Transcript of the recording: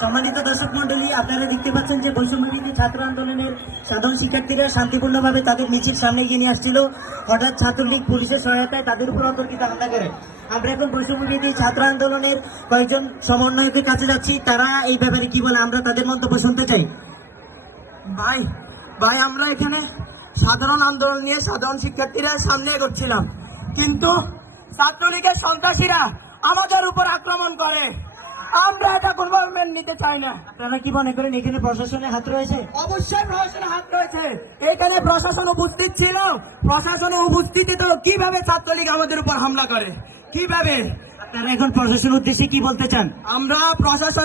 সম্মানিত দর্শক মন্ডলী, আপনারা দেখতে পাচ্ছেন যে বৈষম্যবিরোধী ছাত্র আন্দোলনের সাধারণ শিক্ষার্থীরা শান্তিপূর্ণভাবে তাদের মিছিল সামনে এগিয়ে নিয়ে আসছিল। হঠাৎ ছাত্রলীগ পুলিশের সহায়তায় তাদের উপর অতর্কিত হামলা করে। আমরা এখন বৈষম্যবিরোধী ছাত্র আন্দোলনের কয়েকজন সমন্বয়কের কাছে যাচ্ছি, তারা এই ব্যাপারে কি বলে আমরা তাদের মন্তব্য শুনতে চাই। ভাই আমরা এখানে সাধারণ আন্দোলন নিয়ে সাধারণ শিক্ষার্থীরা সামনে এগোচ্ছিলাম, কিন্তু ছাত্রলীগের সন্ত্রাসীরা আমাদের উপর আক্রমণ করে। আমরা এটা কোনোভাবে মেনে নিতে চাই না। আপনারা কি মনে করেন এখানে প্রশাসনের হাত রয়েছে? অবশ্যই প্রশাসনের হাত রয়েছে। এখানে প্রশাসন উপস্থিত ছিল, প্রশাসনের উপস্থিতিতে কিভাবে ছাত্রলীগ আমাদের উপর হামলা করে, কিভাবে? আপনারা এখন প্রশাসনের উদ্দেশ্যে কি বলতে চান? আমরা প্রশাসন